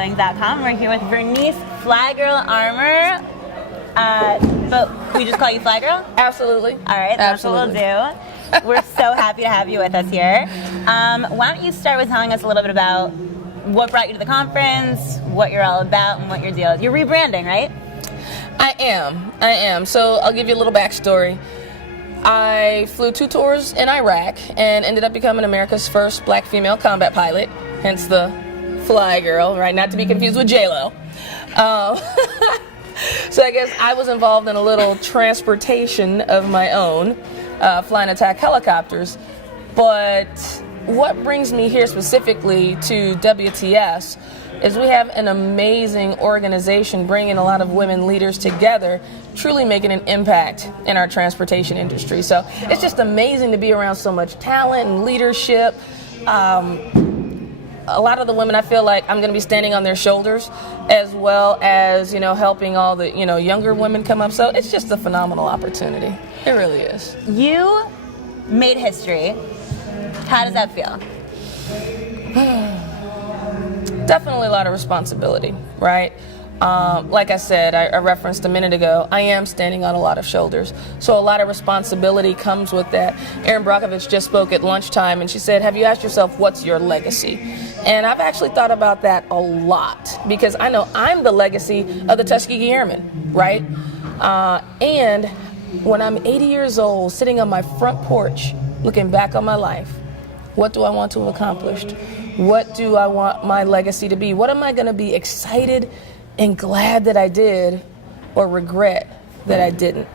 FlyGirlDealing.com. We're here with Vernice, FlyGirl Armour. But we just call you FlyGirl? Absolutely. All right, that's what we'll do. We're so happy to have you with us here. Why don't you start with telling us a little bit about what brought you to the conference, what you're all about, and what your deal is. You're rebranding, right? I am. So I'll give you a little backstory. I flew 2 tours in Iraq and ended up becoming America's first black female combat pilot, hence the Fly Girl, right? Not to be confused with J-Lo. So I guess I was involved in a little transportation of my own, flying attack helicopters. But what brings me here specifically to WTS is we have an amazing organization bringing a lot of women leaders together, truly making an impact in our transportation industry. So it's just amazing to be around so much talent and leadership. A lot of the women, I feel like I'm going to be standing on their shoulders, as well as, helping all the, younger women come up. So it's just a phenomenal opportunity. It really is. You made history. How does that feel? Definitely a lot of responsibility, right? Like I said, I referenced a minute ago, I am standing on a lot of shoulders. So a lot of responsibility comes with that. Erin Brockovich just spoke at lunchtime and she said, have you asked yourself, what's your legacy? And I've actually thought about that a lot because I know I'm the legacy of the Tuskegee Airmen, right? And when I'm 80 years old, sitting on my front porch, looking back on my life, what do I want to have accomplished? What do I want my legacy to be? What am I going to be excited and glad that I did, or regret that I didn't?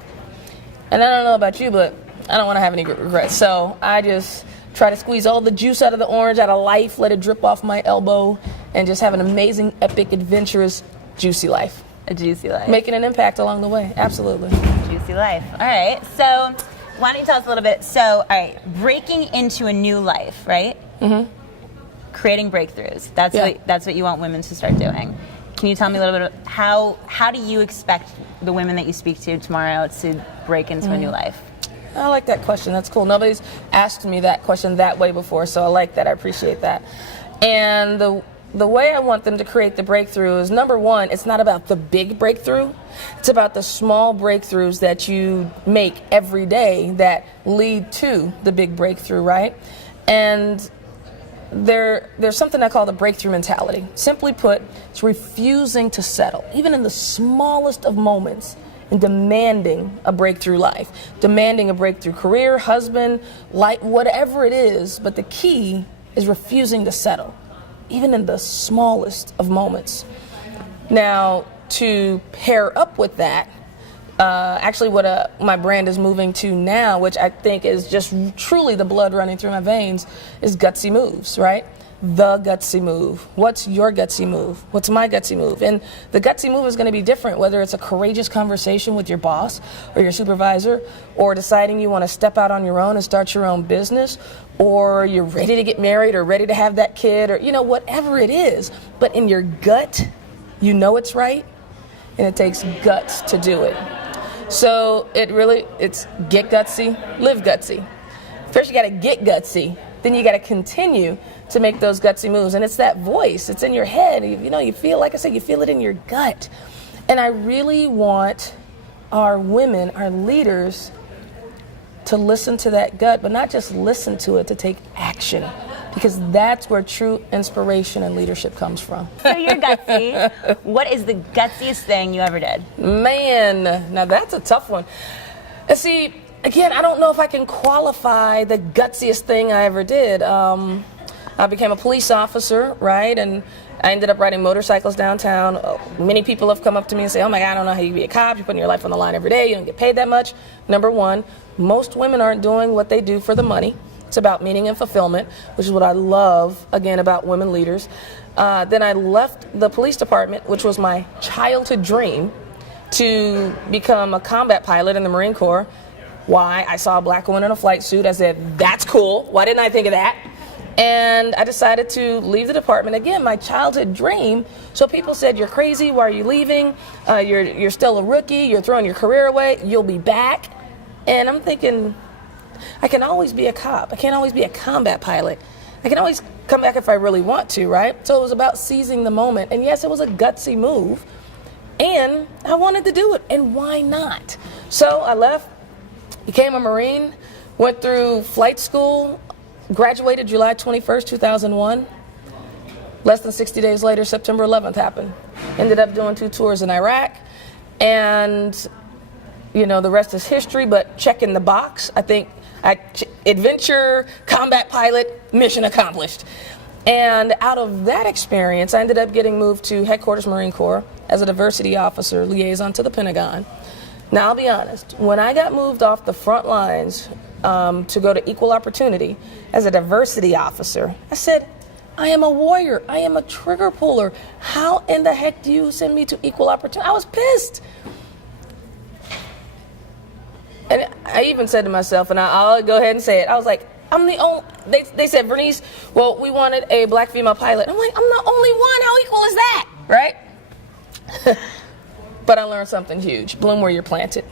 And I don't know about you, but I don't want to have any regrets. So I just try to squeeze all the juice out of the orange, out of life, let it drip off my elbow, and just have an amazing, epic, adventurous, juicy life. A juicy life. Making an impact along the way, absolutely. Juicy life. All right, so why don't you tell us a little bit, all right, breaking into a new life, right? Mm-hmm. Creating breakthroughs. That's what you want women to start doing. Can you tell me a little bit about how do you expect the women that you speak to tomorrow to break into a new life? I like that question. That's cool. Nobody's asked me that question that way before, so I like that. I appreciate that. And the way I want them to create the breakthrough is, number one, it's not about the big breakthrough. It's about the small breakthroughs that you make every day that lead to the big breakthrough, right? And there's something I call the breakthrough mentality. Simply put, it's refusing to settle, even in the smallest of moments, and demanding a breakthrough life, demanding a breakthrough career, husband, life, whatever it is. But the key is refusing to settle, even in the smallest of moments. Now, to pair up with that, actually what my brand is moving to now, which I think is just truly the blood running through my veins, is gutsy moves, right? The gutsy move. What's your gutsy move? What's my gutsy move? And the gutsy move is going to be different, whether it's a courageous conversation with your boss or your supervisor, or deciding you want to step out on your own and start your own business, or you're ready to get married or ready to have that kid, or whatever it is. But in your gut, you know it's right, and it takes guts to do it. So it's get gutsy, live gutsy. First you got to get gutsy, then you got to continue to make those gutsy moves. And it's that voice, it's in your head. You feel, like I said, you feel it in your gut. And I really want our women, our leaders, to listen to that gut, but not just listen to it, to take action. Because that's where true inspiration and leadership comes from. So you're gutsy. What is the gutsiest thing you ever did? Man, now that's a tough one. See, again, I don't know if I can qualify the gutsiest thing I ever did. I became a police officer, right? And I ended up riding motorcycles downtown. Many people have come up to me and say, oh my God, I don't know how you can be a cop. You're putting your life on the line every day. You don't get paid that much. Number one, most women aren't doing what they do for the money. It's about meaning and fulfillment, which is what I love, again, about women leaders. Then I left the police department, which was my childhood dream, to become a combat pilot in the Marine Corps. Why? I saw a black woman in a flight suit. I said, that's cool. Why didn't I think of that? And I decided to leave the department. Again, my childhood dream. So people said, you're crazy. Why are you leaving? You're still a rookie. You're throwing your career away. You'll be back. And I'm thinking, I can always be a cop. I can't always be a combat pilot. I can always come back if I really want to, right? So it was about seizing the moment. And yes, it was a gutsy move. And I wanted to do it. And why not? So I left, became a Marine, went through flight school, graduated July 21st, 2001. Less than 60 days later, September 11th happened. Ended up doing 2 tours in Iraq. And, you know, the rest is history, but checking the box. I think adventure, combat pilot, mission accomplished. And out of that experience, I ended up getting moved to Headquarters Marine Corps as a diversity officer, liaison to the Pentagon. Now, I'll be honest, when I got moved off the front lines to go to Equal Opportunity as a diversity officer, I said, I am a warrior. I am a trigger puller. How in the heck do you send me to Equal Opportunity? I was pissed. And I even said to myself, and I'll go ahead and say it, I was like, I'm the only, they said, Vernice, well, we wanted a black female pilot. I'm like, I'm the only one. How equal is that? Right? But I learned something huge. Bloom where you're planted.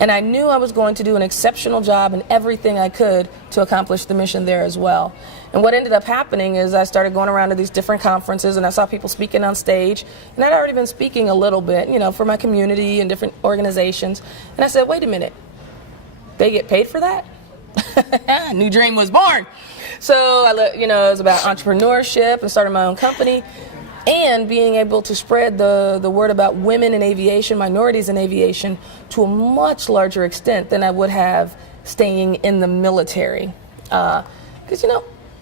And I knew I was going to do an exceptional job in everything I could to accomplish the mission there as well. And what ended up happening is I started going around to these different conferences, and I saw people speaking on stage. And I'd already been speaking a little bit, you know, for my community and different organizations. And I said, wait a minute, they get paid for that? A new dream was born. So, it was about entrepreneurship and starting my own company. And being able to spread the word about women in aviation, minorities in aviation, to a much larger extent than I would have staying in the military. Because,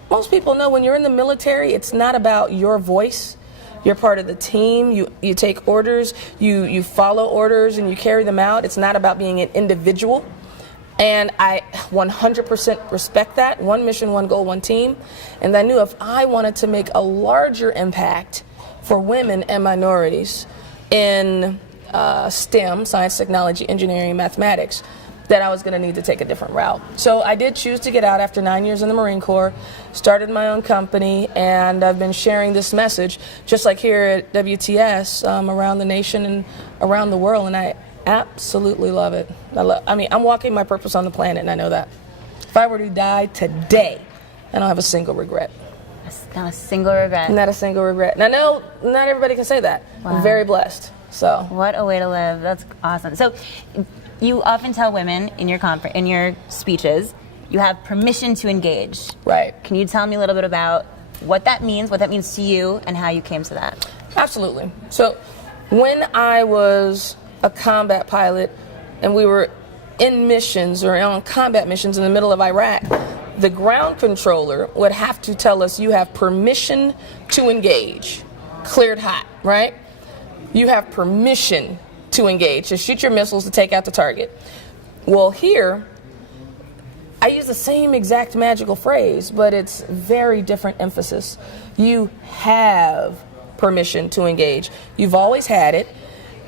most people know when you're in the military, it's not about your voice. You're part of the team. You take orders, you follow orders, and you carry them out. It's not about being an individual. And I 100% respect that. One mission, one goal, one team. And I knew if I wanted to make a larger impact for women and minorities in STEM, science, technology, engineering, and mathematics, that I was going to need to take a different route. So I did choose to get out after 9 years in the Marine Corps, started my own company, and I've been sharing this message, just like here at WTS, around the nation and around the world, and I absolutely love it. I'm walking my purpose on the planet, and I know that. If I were to die today, I don't have a single regret. Not a single regret. Not a single regret. And I know not everybody can say that. Wow. I'm very blessed. So what a way to live. That's awesome. So you often tell women in your speeches, you have permission to engage. Right. Can you tell me a little bit about what that means to you, and how you came to that? Absolutely. So when I was a combat pilot and we were in missions or on combat missions in the middle of Iraq, the ground controller would have to tell us, you have permission to engage. Cleared hot, right? You have permission to engage, to shoot your missiles to take out the target. Well, here, I use the same exact magical phrase, but it's very different emphasis. You have permission to engage. You've always had it.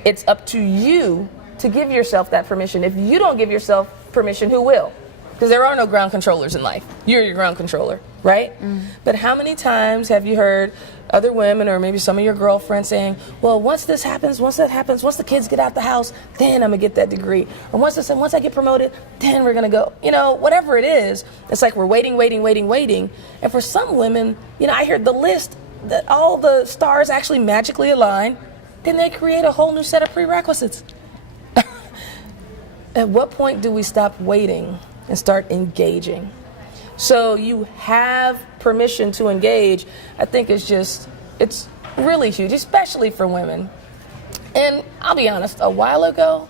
It's up to you to give yourself that permission. If you don't give yourself permission, who will? Because there are no ground controllers in life. You're your ground controller, right? Mm. But how many times have you heard other women or maybe some of your girlfriends saying, well, once this happens, once that happens, once the kids get out the house, then I'm going to get that degree. Or once I get promoted, then we're going to go. Whatever it is, it's like we're waiting. And for some women, I hear the list that all the stars actually magically align. Then they create a whole new set of prerequisites. At what point do we stop waiting and start engaging? So you have permission to engage. I think it's really huge, especially for women. And I'll be honest, a while ago,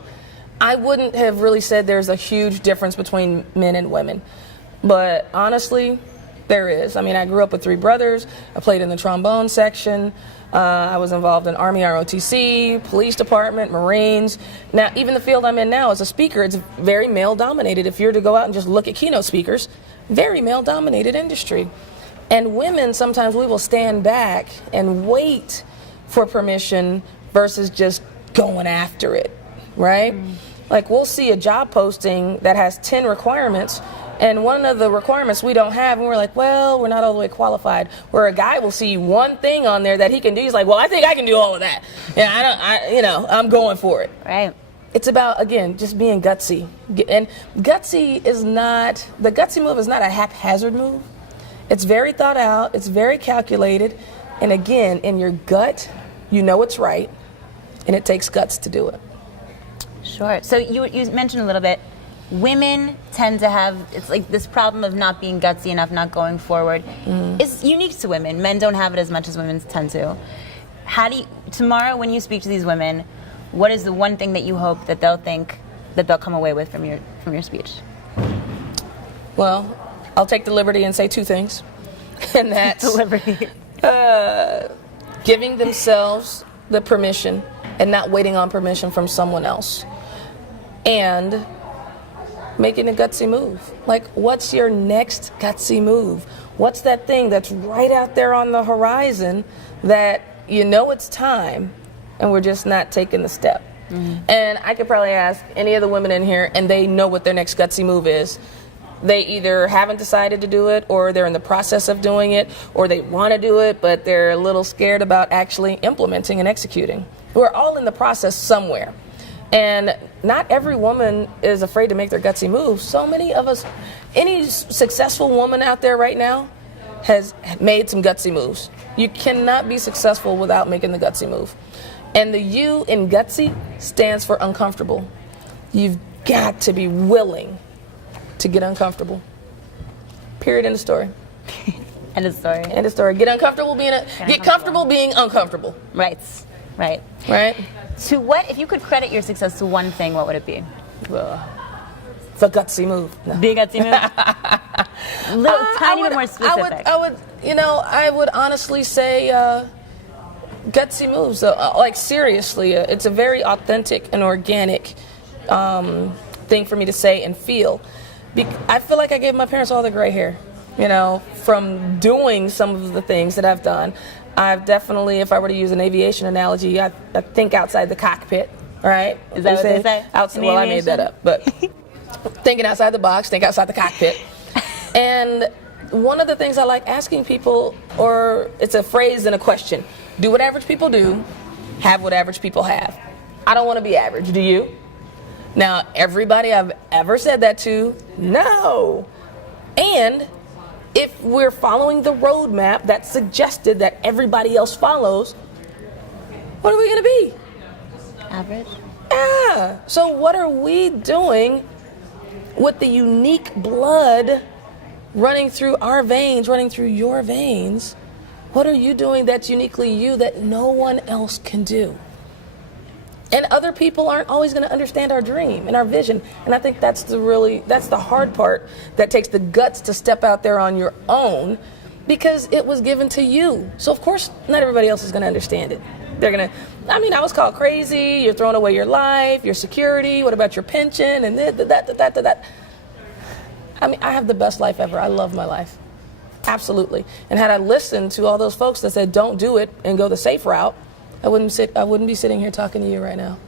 I wouldn't have really said there's a huge difference between men and women. But honestly, there is. I grew up with 3 brothers. I played in the trombone section. I was involved in Army ROTC, police department, Marines. Now, even the field I'm in now as a speaker, it's very male-dominated. If you're to go out and just look at keynote speakers, very male-dominated industry. And women, sometimes we will stand back and wait for permission versus just going after it, right? Mm. Like, we'll see a job posting that has 10 requirements, and one of the requirements we don't have, and we're like, well, we're not all the way qualified. Where a guy will see one thing on there that he can do. He's like, well, I think I can do all of that. Yeah, I'm going for it. Right. It's about, again, just being gutsy. And the gutsy move is not a haphazard move. It's very thought out, it's very calculated, and again, in your gut, you know it's right, and it takes guts to do it. Sure. So you mentioned a little bit, women tend to have, it's like this problem of not being gutsy enough, not going forward, is unique to women. Men don't have it as much as women tend to. How do you, tomorrow when you speak to these women, what is the one thing that you hope that they'll think, that they'll come away with from your speech? Well, I'll take the liberty and say two things. And that's The liberty. Giving themselves the permission and not waiting on permission from someone else. And making a gutsy move. Like, what's your next gutsy move? What's that thing that's right out there on the horizon that you know it's time and we're just not taking the step? And I could probably ask any of the women in here and they know what their next gutsy move is. They either haven't decided to do it, or they're in the process of doing it, or they want to do it, but they're a little scared about actually implementing and executing. We're all in the process somewhere. And not every woman is afraid to make their gutsy move. So many of us, any successful woman out there right now has made some gutsy moves. You cannot be successful without making the gutsy move. And the U in gutsy stands for uncomfortable. You've got to be willing to get uncomfortable. Period. End of story. End of story. End of story. Get uncomfortable being get comfortable being uncomfortable. Right. Right. Right? To what, if you could credit your success to one thing, what would it be? The gutsy move. No. The gutsy move? Tiny bit more specific. I would honestly say gutsy moves. Like, seriously, it's a very authentic and organic thing for me to say and feel. I feel like I gave my parents all the gray hair, from doing some of the things that I've done. I've definitely, if I were to use an aviation analogy, I think outside the cockpit, right? Is that what they say? Well, I made that up, but thinking outside the box, think outside the cockpit. And one of the things I like asking people, or it's a phrase and a question, do what average people do, have what average people have. I don't want to be average, do you? Now, everybody I've ever said that to, no. And if we're following the roadmap that's suggested that everybody else follows, what are we going to be? Average? Yeah. So what are we doing with the unique blood running through our veins, running through your veins? What are you doing that's uniquely you that no one else can do? And other people aren't always going to understand our dream and our vision. And I think that's the hard part that takes the guts to step out there on your own, because it was given to you. So of course, not everybody else is going to understand it. They're going to, I was called crazy, you're throwing away your life, your security, what about your pension, and that. I have the best life ever. I love my life. Absolutely. And had I listened to all those folks that said don't do it and go the safe route, I wouldn't be sitting here talking to you right now.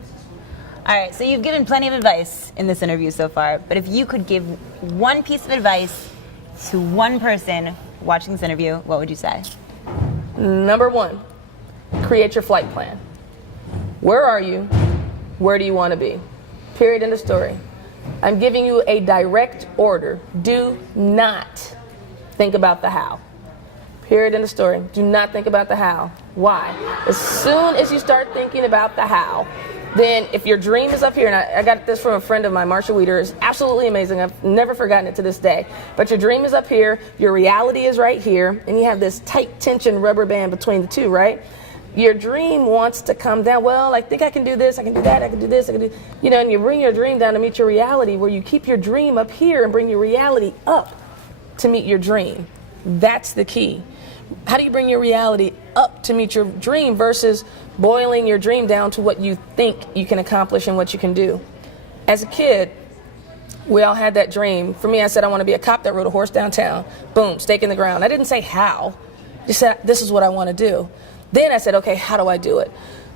All right, so you've given plenty of advice in this interview so far, but if you could give one piece of advice to one person watching this interview, what would you say? Number one, create your flight plan. Where are you? Where do you want to be? Period. End of story. I'm giving you a direct order. Do not think about the how. Period. End of story. Do not think about the how. Why? As soon as you start thinking about the how, then if your dream is up here, and I got this from a friend of mine, Marsha Weeder, is absolutely amazing. I've never forgotten it to this day. But your dream is up here, your reality is right here, and you have this tight tension rubber band between the two, right? Your dream wants to come down. Well, I think I can do this, I can do that, I can do this, I can do, and you bring your dream down to meet your reality, where you keep your dream up here and bring your reality up to meet your dream. That's the key. How do you bring your reality up to meet your dream versus boiling your dream down to what you think you can accomplish and what you can do? As a kid, we all had that dream. For me, I said I want to be a cop that rode a horse downtown. Boom, stake in the ground. I didn't say how. Just said this is what I want to do. Then I said, okay, how do I do it?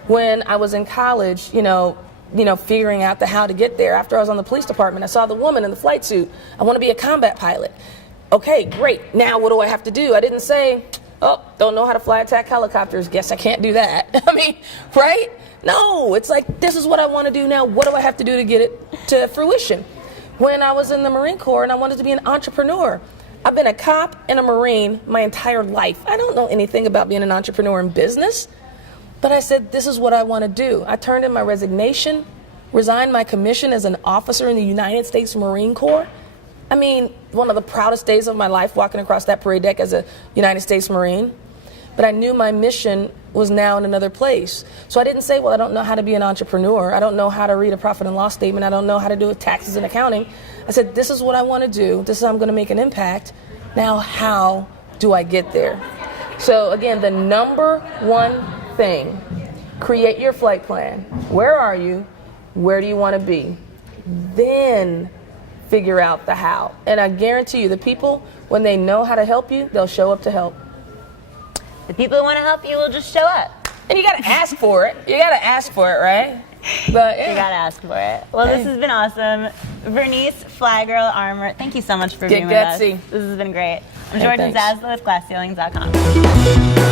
When I was in college, figuring out the how to get there. After I was on the police department, I saw the woman in the flight suit. I want to be a combat pilot. Okay, great. Now what do I have to do? I didn't say, don't know how to fly attack helicopters. Guess I can't do that. Right? No, it's like, this is what I want to do now. What do I have to do to get it to fruition? When I was in the Marine Corps and I wanted to be an entrepreneur, I've been a cop and a Marine my entire life. I don't know anything about being an entrepreneur in business, but I said, this is what I want to do. I turned in my resignation, resigned my commission as an officer in the United States Marine Corps. I mean, one of the proudest days of my life, walking across that parade deck as a United States Marine. But I knew my mission was now in another place. So I didn't say, well, I don't know how to be an entrepreneur. I don't know how to read a profit and loss statement. I don't know how to do taxes and accounting. I said, this is what I want to do. This is how I'm going to make an impact. Now, how do I get there? So again, the number one thing, create your flight plan. Where are you? Where do you want to be? Then figure out the how. And I guarantee you, the people, when they know how to help you, they'll show up to help. The people who want to help you will just show up. And you got to ask for it. You got to ask for it, right? But yeah. You got to ask for it. Well, this has been awesome. Vernice, FlyGirl, Armour, thank you so much for being with us. This has been great. I'm Jordan Zaslow with GlassCeilings.com.